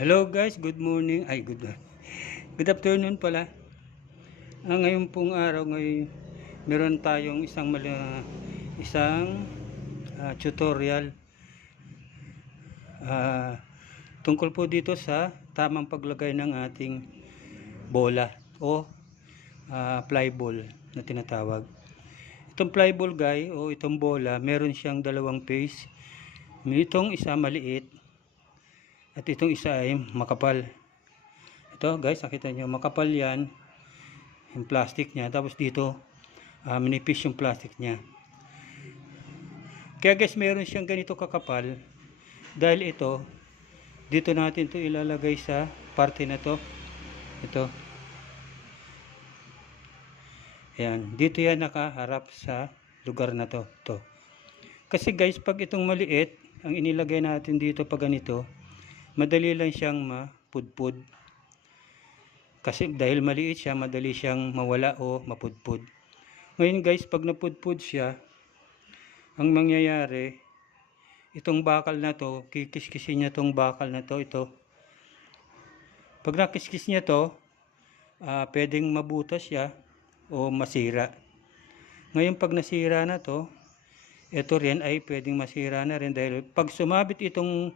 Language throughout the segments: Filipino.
Hello guys, good morning. Ay, good Good afternoon pala. Ah, ngayon pong araw ngayon meron tayong isang mala, isang ah, tutorial ah, tungkol po dito sa tamang paglagay ng ating bola o ah, fly ball na tinatawag. Itong fly ball guy o itong bola, meron siyang dalawang face. Itong isa maliit at itong isa ay makapal. Ito guys, nakita nyo, makapal yan. Yung plastic niya. Tapos dito, uh, manipis yung plastic niya. Kaya guys, meron siyang ganito kakapal. Dahil ito, dito natin to ilalagay sa parte na to. Ito. Ayan. Dito yan nakaharap sa lugar na to. to. Kasi guys, pag itong maliit, ang inilagay natin dito pag ganito, madali lang siyang mapudpud. Kasi dahil maliit siya, madali siyang mawala o mapudpud. Ngayon guys, pag napudpud siya, ang mangyayari, itong bakal na to, kikiskisin niya tong bakal na to, ito. Pag nakiskis niya to, ah, pwedeng mabutas siya o masira. Ngayon pag nasira na to, ito rin ay pwedeng masira na rin dahil pag sumabit itong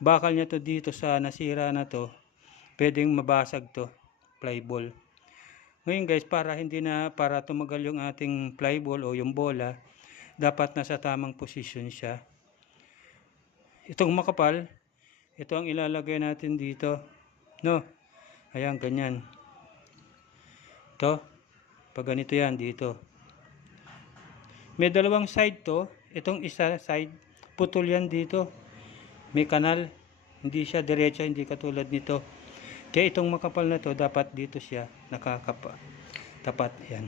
bakal niya to dito sa nasira na to, pwedeng mabasag to, flyball. Ngayon guys, para hindi na para tumagal yung ating flyball o yung bola, dapat nasa tamang posisyon siya. Itong makapal, ito ang ilalagay natin dito. No? Ayan, ganyan. Ito, pag ganito yan, dito. May dalawang side to. Itong isa side, putol yan dito. May kanal. Hindi siya diretso, hindi katulad nito. Kaya itong makapal na to, dapat dito siya nakakapa. Tapat, yan.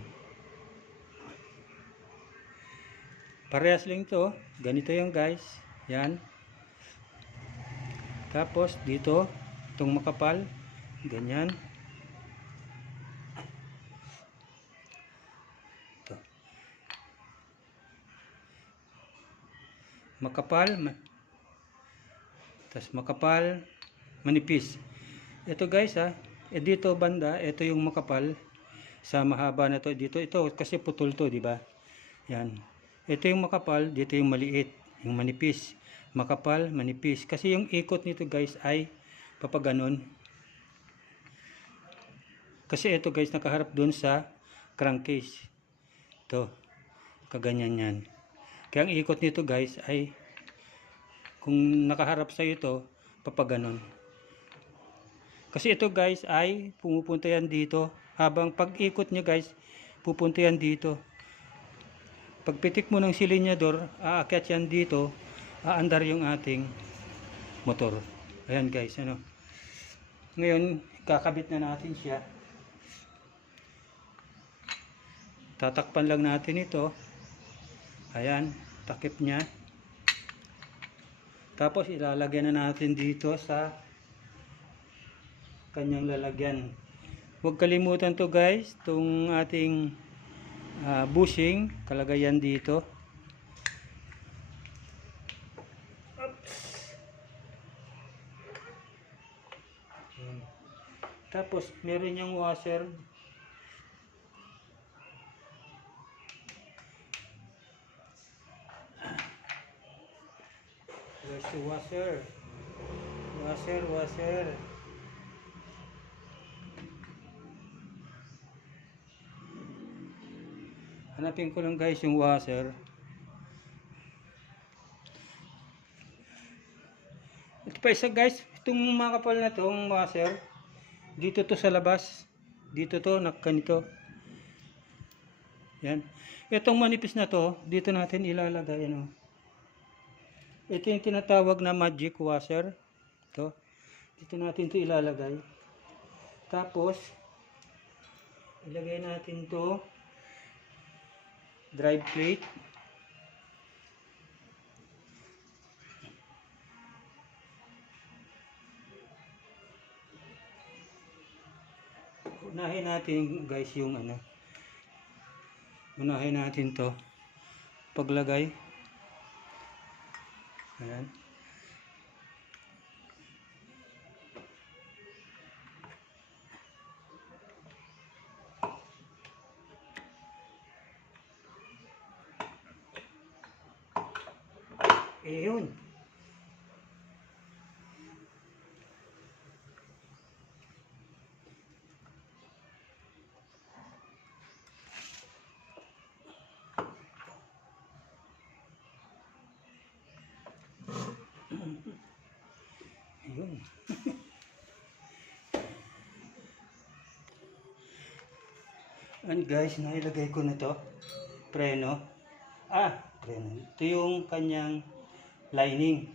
Parehas lang to. Ganito yung guys. Yan. Tapos dito, itong makapal. Ganyan. Ito. Makapal. Tapos makapal, manipis. Ito guys ha, eh dito banda, ito yung makapal sa mahaba na to dito. Ito kasi putol to, di ba? Yan. Ito yung makapal, dito yung maliit, yung manipis. Makapal, manipis. Kasi yung ikot nito guys ay papaganon. Kasi ito guys nakaharap dun sa crankcase. Ito. Kaganyan yan. Kaya ang ikot nito guys ay kung nakaharap sa ito, papaganon. Kasi ito guys ay pumupunta yan dito. Habang pag-ikot nyo guys, pupunta yan dito. Pagpitik mo ng silinyador, aakyat yan dito, aandar yung ating motor. Ayan guys, ano. Ngayon, kakabit na natin siya. Tatakpan lang natin ito. Ayan, takip niya. Tapos ilalagyan na natin dito sa kanyang lalagyan. Huwag kalimutan to guys, itong ating ah, bushing, kalagayan dito. Tapos meron yung washer. The washer? Washer, washer. Hanapin ko lang guys yung washer. Ito pa isa guys, itong mga kapal na to, ang washer. Dito to sa labas. Dito to, nakakanito. Yan. Itong manipis na to, dito natin ilalagay. Ano. Ito yung tinatawag na magic washer. Ito. Dito natin to ilalagay. Tapos, ilagay natin to drive plate. Unahin natin guys yung ano. Unahin natin to. Paglagay. Ayan. And guys, nailagay ko na to. Preno. Ah, preno. Ito yung kanyang lining.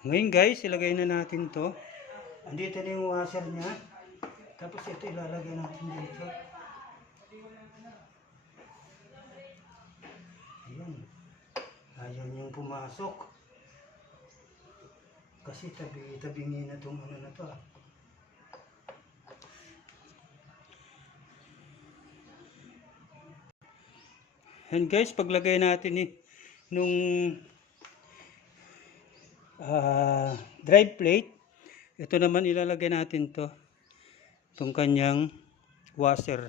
Ngayon guys, ilagay na natin to. Andito na yung washer niya. Tapos ito ilalagay natin dito. Ayan. Ayaw niyang pumasok. Kasi tabi-tabingi na itong ano na to. ah. And guys, paglagay natin ni nung ah drive plate, ito naman ilalagay natin to. Itong kanyang washer.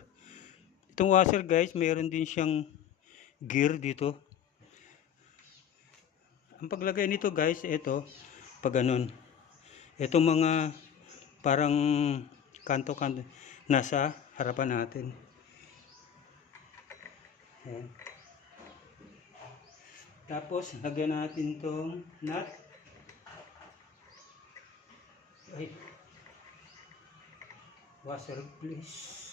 Itong washer guys, mayroon din siyang gear dito. Ang paglagay nito guys, ito, pag ganun. Itong mga parang kanto-kanto nasa harapan natin. Ayan. Tapos, lagyan natin tong nut. Ay. Washer please.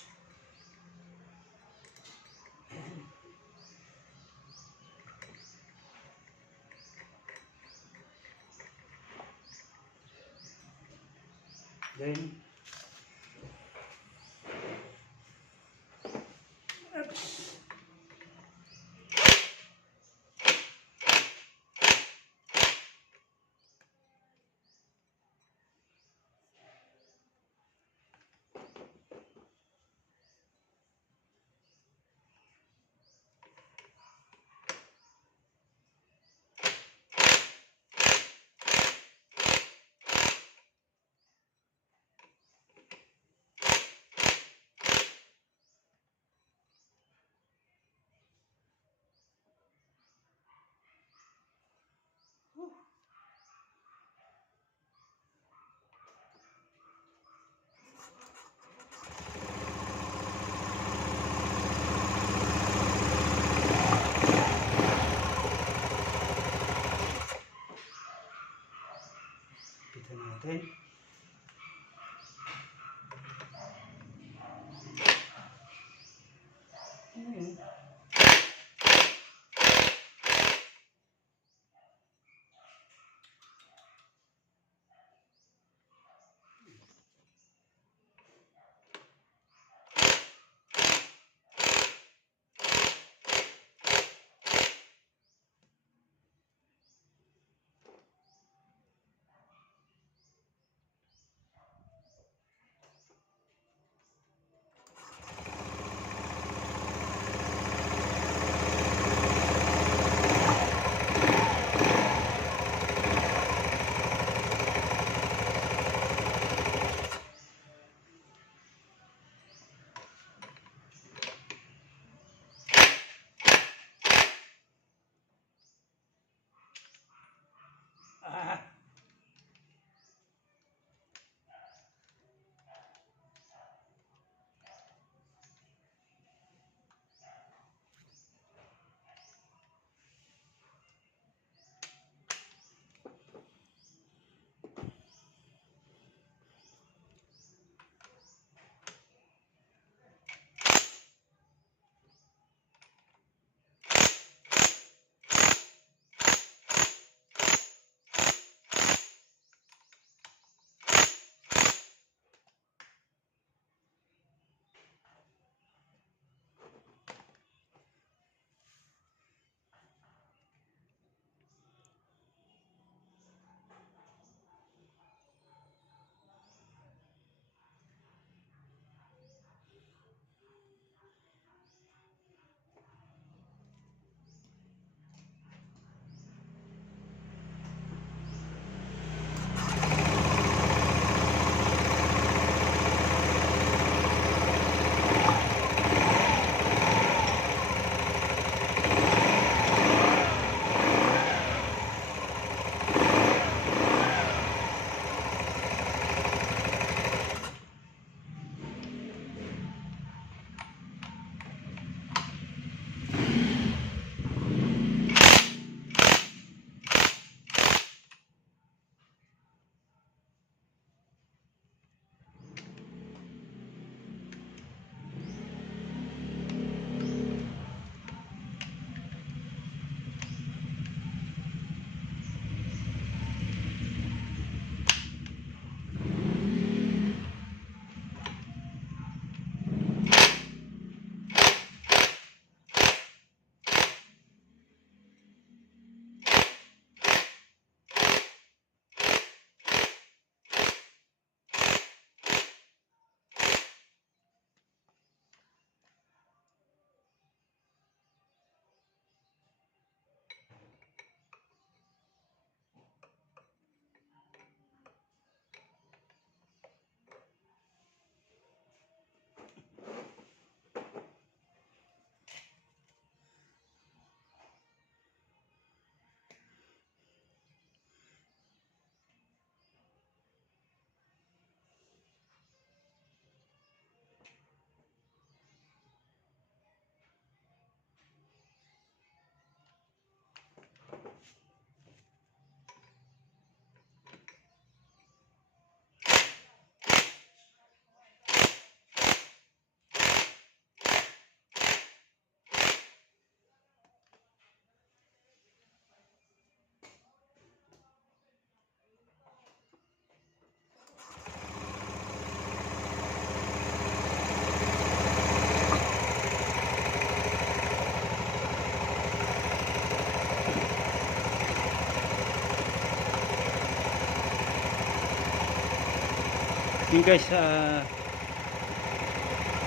Yun guys, ah,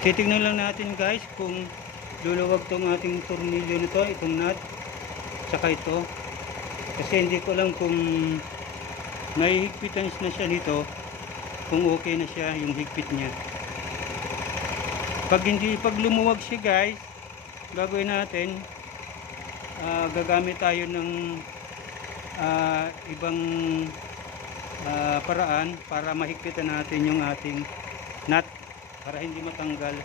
titignan lang natin guys kung luluwag tong ating tornilyo nito, itong nut, tsaka ito. Kasi hindi ko lang kung nahihigpitan na siya nito, kung okay na siya yung higpit niya. Pag hindi, pag lumuwag siya guys, gagawin natin, ah, gagamit tayo ng ah, ibang ah, paraan para mahigpitan natin yung ating nut para hindi matanggal.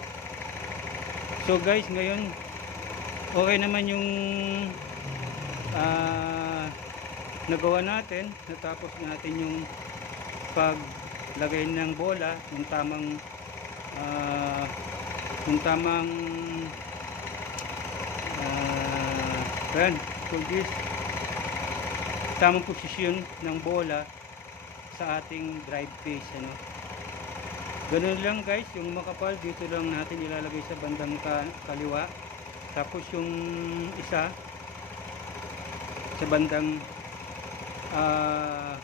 So guys, ngayon okay naman yung ah, nagawa natin. Natapos natin yung paglagay ng bola, yung tamang ah, yung tamang ah, yan, so this tamang posisyon ng bola sa ating drive face ano. Ganun lang guys yung makapal dito lang natin ilalagay sa bandang ka- kaliwa. Tapos yung isa sa bandang ah,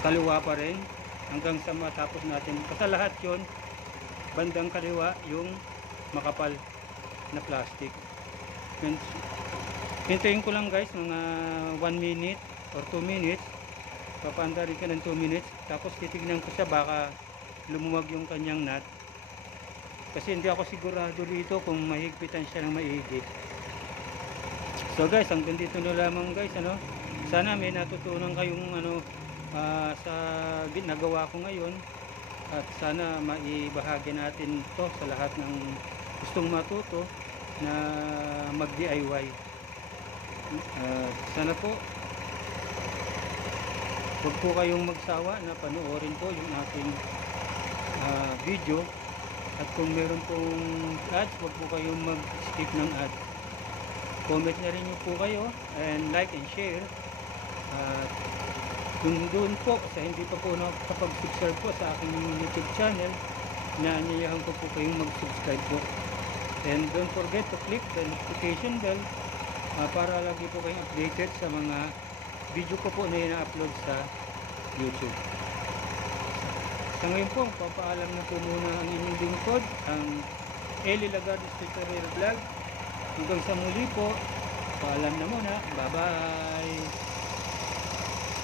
kaliwa pa rin hanggang sa matapos natin. Kasi lahat yon bandang kaliwa yung makapal na plastic. Hintayin ko lang guys mga 1 minute or 2 minutes papanda rin ka ng 2 minutes tapos titignan ko siya baka lumuwag yung kanyang nut kasi hindi ako sigurado dito kung mahigpitan siya ng maigi. So guys hanggang dito na lamang guys ano? Sana may natutunan kayong ano ah, sa ginagawa ko ngayon. At sana maibahagi natin to sa lahat ng gustong matuto na mag DIY Ah, sana po huwag po kayong magsawa na panoorin po yung ating ah, video. At kung meron pong ads huwag po kayong mag skip ng ads comment na rin po kayo and like and share. At kung doon po sa hindi pa po nakapag-subscribe po sa aking YouTube channel naanyayahan ko po kayong mag-subscribe po. And don't forget to click the notification bell ah, para lagi po kayong updated sa mga video ko po na ina-upload sa YouTube. Sa ngayon po papaalam na po muna ang inyong lingkod ang Eli Lagarde Tutorial Vlog. Hanggang sa muli po paalam na muna. Bye bye